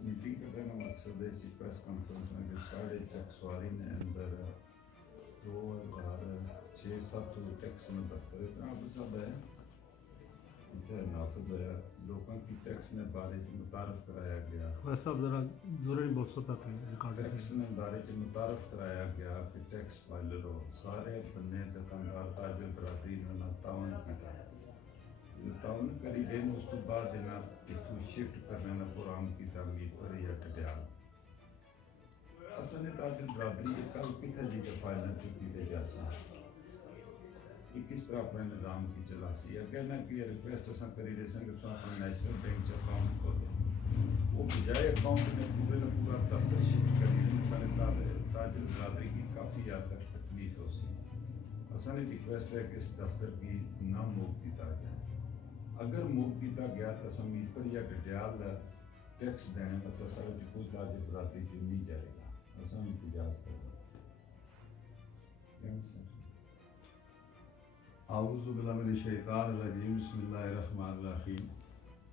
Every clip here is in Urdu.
میٹنگ کرنے کا مقصد ہے اسی پریس کانفرنس میں کہ ساڑھے چک سواری نے اندر 2006-7 ٹیکس میں دفتر اتنا صاحب ہے اتنے نافذ ہوا لوگوں کی ٹیکس نے بارے متعارف کرایا گیا صاحب ذرا زور نہیں بول سکتا ٹیکس نے بارے متعارف کرایا گیا کہ ٹیکس فائلر ہو سارے بننے دکاندار تاجر برادری نے تعاون کیا تعاون کری دین اس تو بعد دینا ایک شفٹ کرنے نا پرام کی تعمیر پر یا ٹڈیال اصل تاجر برادری کے کل کتنے جی کے فائلر چکی تھے جیسا یہ کس طرح اپنے نظام کی چلا سی اگر نہ کہ ریکویسٹ اساں کری دے سن کہ تساں اپنا نیشنل بینک سے اکاؤنٹ کھولو وہ بجائے اکاؤنٹ میں پورا دفتر شفٹ کری دے سن تاجر برادری کی کافی حد تک تکلیف ہو سی اساں نے ریکویسٹ ہے کہ اس دفتر کی نہ موک کیتا جائے اگر موک کیتا گیا تو اساں امید پر یا ڈٹیال ٹیکس دینے کا تصور کوئی تاجر برادری جو نہیں جائے گا اساں احتجاج کریں اعوذ باللہ من الشیطان الرجیم بسم اللہ الرحمن الرحیم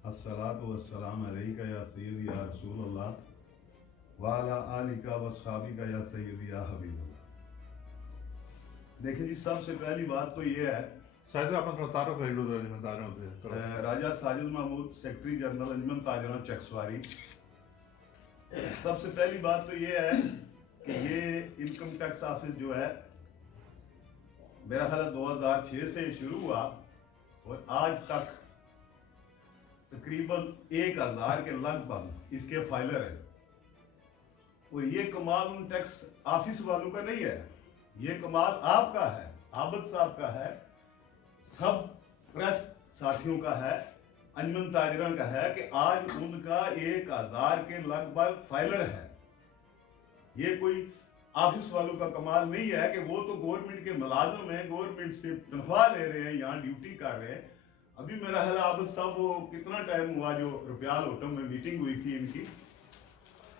الصلاۃ والسلام علیک یا سیدی یا رسول اللہ وعلی آلک و اصحابک یا سیدی یا حبیب اللہ۔ دیکھیں جی سب سے پہلی بات تو یہ ہے راجہ ساجد محمود سیکرٹری جنرل انجمن تاجران چکسواری۔ سب سے پہلی بات تو یہ ہے کہ یہ انکم ٹیکس آفس جو ہے میرا خیال 2006 سے شروع ہوا اور آج تک تقریباً 1000 کے لگ بھگ اس کے فائلر ہیں اور یہ کمال ان ٹیکس آفس والوں کا نہیں ہے، یہ کمال آپ کا ہے، عابد صاحب کا ہے، سب پریس ساتھیوں کا ہے، انجمن تاجران کا ہے کہ آج ان کا 1000 کے لگ بھگ فائلر ہے۔ یہ کوئی آفس والوں کا کمال نہیں ہے کہ وہ تو گورنمنٹ کے ملازم ہیں، گورنمنٹ سے تنخواہ لے رہے ہیں، یہاں ڈیوٹی کر رہے ہیں۔ ابھی میرا خیال عابد صاحب وہ کتنا ٹائم ہوا جو روپیال ہوٹل میں میٹنگ ہوئی تھی ان کی،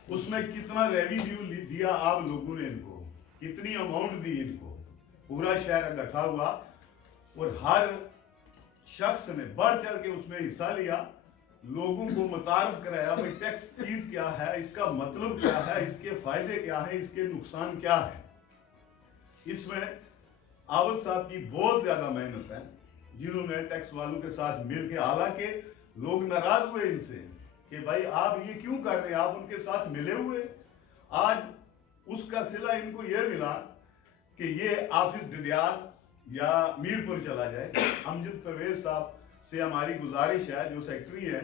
اس میں کتنا ریوینیو دیا آپ لوگوں نے ان کو، کتنی اماؤنٹ دی ان کو، پورا شہر اکٹھا ہوا اور ہر شخص نے بڑھ چڑھ کے اس میں حصہ لیا، لوگوں کو متعارف کرایا بھائی ٹیکس چیز کیا ہے، اس کا مطلب کیا ہے، اس کے فائدے کیا ہیں، اس کے نقصان کیا ہے۔ اس میں عابد صاحب کی بہت زیادہ محنت ہے جنہوں نے ٹیکس والوں کے ساتھ مل کے، حالانکہ لوگ ناراض ہوئے ان سے کہ بھائی آپ یہ کیوں کر رہے ہیں، آپ ان کے ساتھ ملے ہوئے۔ آج اس کا صلہ ان کو یہ ملا کہ یہ آفس ڈڈیال یا میرپور چلا جائے۔ امجد پرویز صاحب سے ہماری گزارش ہے، جو سیکٹری ہیں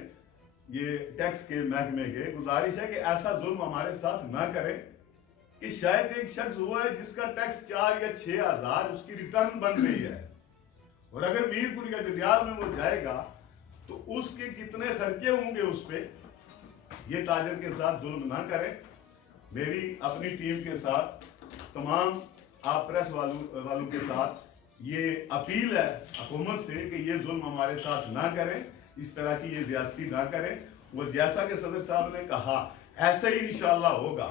یہ ٹیکس کے محکمے کے، گزارش ہے کہ ایسا ظلم ہمارے ساتھ نہ کریں کہ شاید ایک شخص ہوا ہے جس کا ٹیکس 4 یا 6 ہزار اس کی ریٹرن بن رہی ہے، اور اگر میرپور یا ڈڈیال میں وہ جائے گا تو اس کے کتنے خرچے ہوں گے اس پہ۔ یہ تاجر کے ساتھ ظلم نہ کریں۔ میری اپنی ٹیم کے ساتھ، تمام آپ پریس والوں کے ساتھ یہ اپیل ہے حکومت سے کہ یہ ظلم ہمارے ساتھ نہ کریں، اس طرح کی یہ زیادتی نہ کریں۔ وہ جیسا کہ صدر صاحب نے کہا ایسا ہی انشاءاللہ ہوگا۔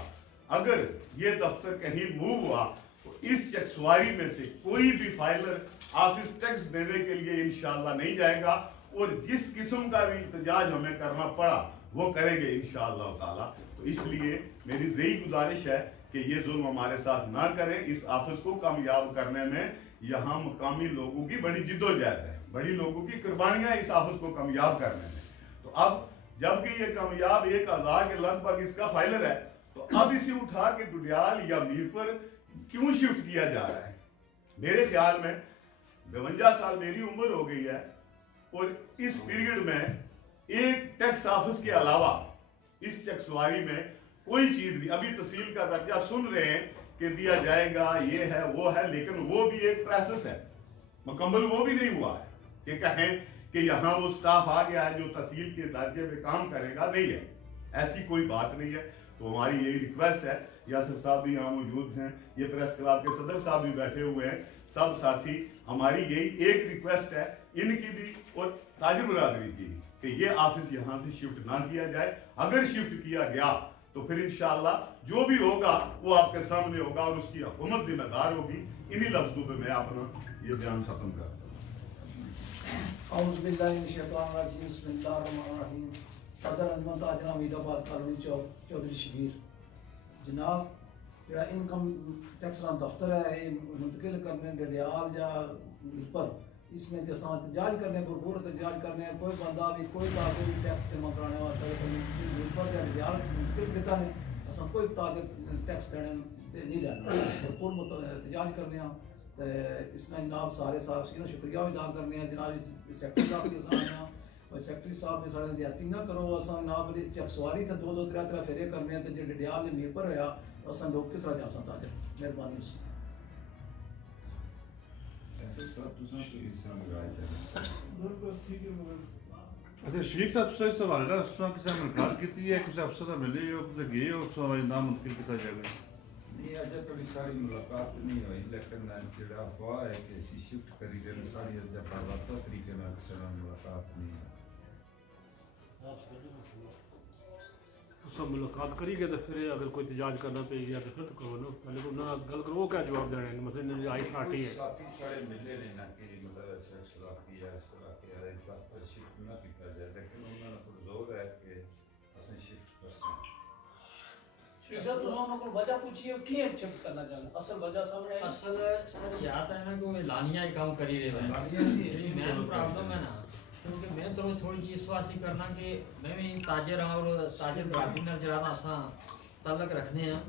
اگر یہ دفتر کہیں موو ہوا تو اس چکسواری میں سے کوئی بھی فائلر آفس ٹیکس دینے کے لیے انشاءاللہ نہیں جائے گا، اور جس قسم کا بھی احتجاج ہمیں کرنا پڑا وہ کریں گے انشاءاللہ تعالی۔ تو اس لیے میری ذہی گزارش ہے کہ یہ ظلم ہمارے ساتھ نہ کریں۔ اس آفس کو کامیاب کرنے میں یہاں مقامی لوگوں کی بڑی جدوجہد ہے، بڑی لوگوں کی قربانیاں اس آفس کو کامیاب کرنے میں۔ تو اب جبکہ یہ کامیاب 1000 کے لگ بھگ اس کا فائلر ہے، تو اب اسے اٹھا کے ڈڈیال یا میرپور کیوں شفٹ کیا جا رہا ہے؟ میرے خیال میں 52 سال میری عمر ہو گئی ہے، اور اس پیریڈ میں ایک ٹیکس آفس کے علاوہ اس چکسواری میں کوئی چیز بھی، ابھی تحصیل کا درجہ سن رہے ہیں کہ دیا جائے گا، یہ ہے وہ ہے، لیکن وہ بھی ایک پروسیس ہے، مکمل وہ بھی نہیں ہوا ہے کہ کہیں کہ یہاں وہ سٹاف آ گیا ہے جو تحصیل کے درجے پہ کام کرے گا، نہیں ہے، ایسی کوئی بات نہیں ہے۔ تو ہماری یہی ریکویسٹ ہے، یاسر صاحب بھی یہاں موجود ہیں، یہ پریس کلب کے صدر صاحب بھی بیٹھے ہوئے ہیں، سب ساتھی، ہماری یہی ایک ریکویسٹ ہے ان کی بھی اور تاجر برادری کی کہ یہ آفس یہاں سے شفٹ نہ کیا جائے۔ اگر شفٹ کیا گیا تو پھر انشاءاللہ جو بھی ہوگا وہ آپ کے سامنے ہوگا اور اس کی حکومت ذمہ دار ہوگی۔ انہی لفظوں پہ میں اپنا یہ بیان ختم کرتا ہوں۔ اعوذ باللہ من الشیطان الرجیم، بسم اللہ الرحمن الرحیم۔ صدر انجمن تاجران امید آباد کالونی چوک چودھری شبیر جناب جڑا انکم ٹیکس کا دفتر ہے یہ منتقل کرنے ڈڈیال یا پر اس میں جیسا احتجاج کرنے بھرپور احتجاج کرنے کوئی بندہ بھی کوئی تاجر بھی ٹیکس جمع کرانے واسطے پر یا ڈڈیال منتقل کیتا نے اصل کوئی تاجر ٹیکس دینے نہیں دینا بھرپور احتجاج کرنے اس میں جناب سارے صاحب سے شکریہ ادا کرنے ہیں جناب سیکٹری صاحب کے سامنے اور سیکٹری صاحب نے سارے زیادتی نہ کرو اصل جناب چیک سواری تھے دو ترے پھیرے کرنے ہیں تو جو ڈڈیال نے میپر ہویا اصل لوگ کس طرح جا سکتا تاجر مہربانی اس اچھا شریف صاحب سے سوال ہے اس طرح کسی ملاقات کی ہے کسی افسر سے ملے ہو کسی گئے ہو اس طرح نام منتقل کیا جائے گا نہیں اجے تو ساری ملاقات نہیں ہوئی لیکن جڑا افواہ ہے کہ اسی شفٹ کری گئے ساری جب باضابطہ طریقے نال کسی نال ملاقات نہیں ہے تو ملاقات کری گئے تو پھر اگر کوئی احتجاج کرنا پے گیا تو پھر تو کرو نا پہلے انہوں نے گل کرو وہ کیا جواب دینا ہے مثلا آئی پارٹی ہے ساتھی سارے ملے نے نہ کہ مطلب ایسا اختلاف کیا اس طرح کیا ہے پر شفٹ نہ کیتا جائے لیکن انہوں نے پر زور ہے کہ اسیں شفٹ کر سکیں شیخ صاحب تو ہم کو وجہ پوچھیے کیوں شفٹ کرنا چاہتے اصل وجہ سامنے آئی اصل سر یاد ہے نا کہ وہ اعلانیہ ہی کام کری رہے ہیں مین پرابلم ہے نا کیونکہ میں تو تھوڑی جی اس واسطے کرنا کہ میں بھی تاجر ہوں اور تاجر برادری نال جڑا نا اساں تعلق رکھنے ہیں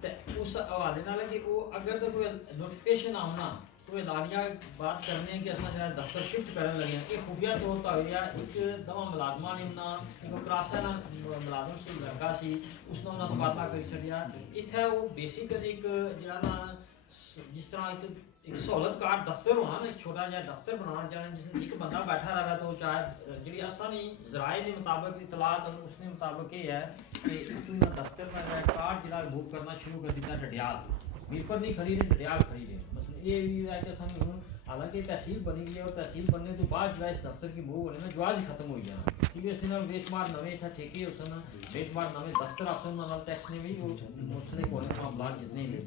تے اس حوالے نال کہ وہ اگر تو کوئی نوٹیفیکیشن آونا کوئی اعلانیہ بات کرنے کہ اساں جڑا دفتر شفٹ کرن لگے ہیں یہ خفیہ طور تے ہویا ایک دوا ملازمہ نے نا ایک کراسا نا ملازم سی لڑکا سی اس نے انہاں تبادلہ کر چھڈیا ایتھے وہ بیسیکلی ایک جڑا نا جس طرح ایک سہولت کار دفتر ہونا نا ایک چھوٹا جہا دفتر بنانا چاہنا جس میں ایک بندہ بیٹھا رہا تو چاہے جی آسانی ذرائع کے مطابق اطلاعات اس نے مطابق یہ ہے کہ دفتر میں کارڈ جہاں بک کرنا شروع کر دیتا ڈڈیال میرپر نہیں کھڑی رہے ڈڈیال کھڑی رہے مثلا یہ بھی ہے کہ سامنے ہوں حالانکہ تحصیل بنی گئی اور تحصیل بننے تو بعد جو ہے اس دفتر کی موو ہونے میں جواز ہی ختم ہوئی جانا کیونکہ اس دن بے شمار نویں تھا ٹھیکے اس نے بے شمار نویں دفتر افسر نال ٹیکس نے بھی وہ منسلک ہونے کے معاملات جتنے بھی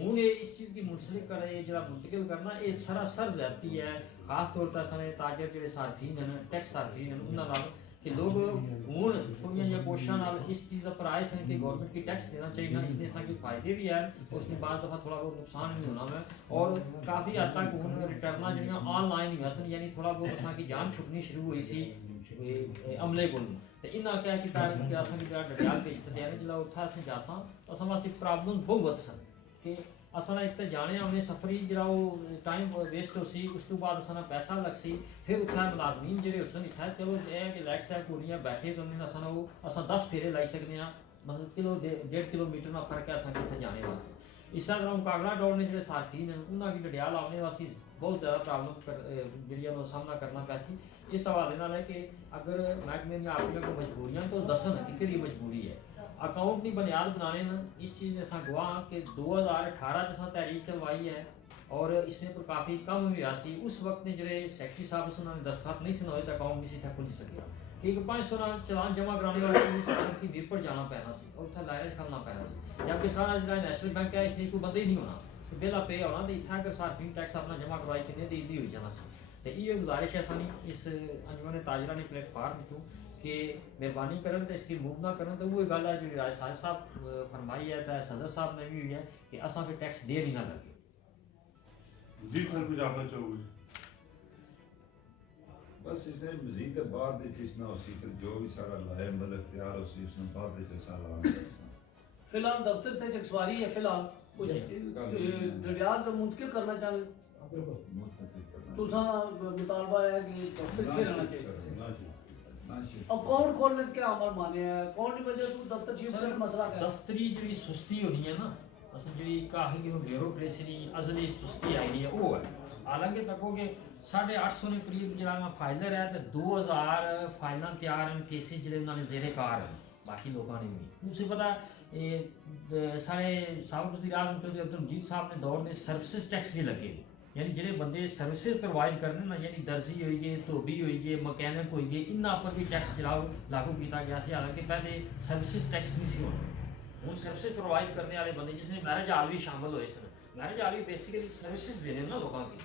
ہوں اس چیز کی منسلک کرے جڑا منتقل کرنا یہ سراسر زیادتی ہے خاص طور پر سارے تاجر جڑے صارفین ہیں ٹیکس صارفین ہیں انہاں نال کہ لوگ ہوں تھوڑی جہاں کوششاں نال اس چیز پر آئے سن کہ گورنمنٹ کی ٹیکس دینا چاہیے اس نے کے فائدے بھی ہیں اس میں بعض دفعہ تھوڑا بہت نقصان بھی ہونا ہے اور کافی حد تک ہوں ریٹرنا جہاں آن لائن ہی ویسن یعنی تھوڑا بہت اساں کی جان چھٹنی شروع ہوئی سی عملے کو تو انہاں کیا کیتا ہے کہ اساں کی ڈڈیال بھیج سکتے ہیں جلا اتھا اساں جاتا اساں واسطے پرابلم بہت سن کہ اصل ایک تو جانے ہمیں سفری جڑا وہ ٹائم ویسٹ ہو سی اس تو بعد اصل پیسہ لگ سی پھر اتنا ملازمین جڑے اس نے اتنا چلو یہ ہے کہ لیک صاحب کڑیاں بیٹھے تو انہیں اصل وہ اصل 10 پھیرے لائی سکتے ہیں مطلب کلو 1.5 کلومیٹر کا فرق ہے اصل کتنے جانے واسطے اس طرح کاغڑا ڈور نے جڑے صارفین ہیں انہوں کی ڈڈیال آنے واسطے بہت زیادہ پرابلم جڑی سامنا کرنا پیا سی اس حوالے نال ہے کہ اگر محکمے میں آپ کو مجبوریاں تو دسن کہ کہڑی مجبوری ہے اکاؤنٹ کی بنیاد بنانے نا اس چیز اصل گواہ کہ 2018 جیسا تحریک چلوائی ہے اور اس نے پر کافی کم بھی سی اس وقت نے جڑے سیکٹری صاحب سے انہوں نے دستخط نہیں سنا ہوئے تو اکاؤنٹ نہیں تھا کھل سکیا کیونکہ 500 چلان جمع کرانے والے کی دیر پر جانا پینا سی اور اتنا لائر کھلنا پینا سی جبکہ سارا جڑا نیشنل بینک ہے اس نے کوئی بندہ ہی نہیں ہونا بلا پے ہونا تو اتنا اگر صارفین ٹیکس اپنا جمع کروائی کرنے تو ایزی ہو جانا سی تو یہ گزارش ہے سانی اس انجمن تاجرہ نے پلیٹ فارم تو کہ مہربانی کرن تو اس کی موو نہ کرن تو وہ گل ہے جو راج صاحب فرمائی ہے تو صدر صاحب نے بھی ہوئی ہے کہ اساں پہ ٹیکس دیر ہی نہ لگے جی سر کچھ آخنا چاہو گے بس اس نے مزید بعد چیز نہ ہوسی پھر جو بھی سارا لائے مدد اختیار ہوسی اس نے بعد چیسا لانا فی الحال دفتر سے چیک سواری ہے فی الحال ڈڈیال تو منتقل کرنا چاہتے تو مطالبہ ہے کہ دفتر پھر آنا چاہیے اکاؤنٹ کھولنے کے کیا عمل مانے ہیں اکاؤنٹ کی وجہ تو دفتر شیف کا مسئلہ کیا ہے دفتری جڑی سستی ہونی ہے نا اصل جڑی کاہی کی بیوروکریسی نہیں ازلی سستی آئی ہے وہ ہے حالانکہ تکو کہ 850 نے قریب جڑا فائلر ہے تو 2000 فائلاں تیار ہیں کیسز جڑے انہوں نے زیر کار ہیں باقی لوگوں نے بھی مجھے پتا سارے سابق وزیر اعظم چودھری عبدالمجید صاحب نے دور میں سروسز ٹیکس بھی لگے یعنی جڑے بندے سروسز پرووائڈ کرنے نا یعنی درزی ہوئی گئے دھوبی ہوئی گئے مکینک ہوئی گئے انہاں پر بھی ٹیکس جڑا لاگو کیتا گیا سی حالانکہ پہلے سروسز ٹیکس نہیں سی ہونا ہوں سروسز پرووائڈ کرنے والے بندے جس نے میرج آل بھی شامل ہوئے سن میرج آل بھی بیسیکلی سروسز دینے نا لوگوں کی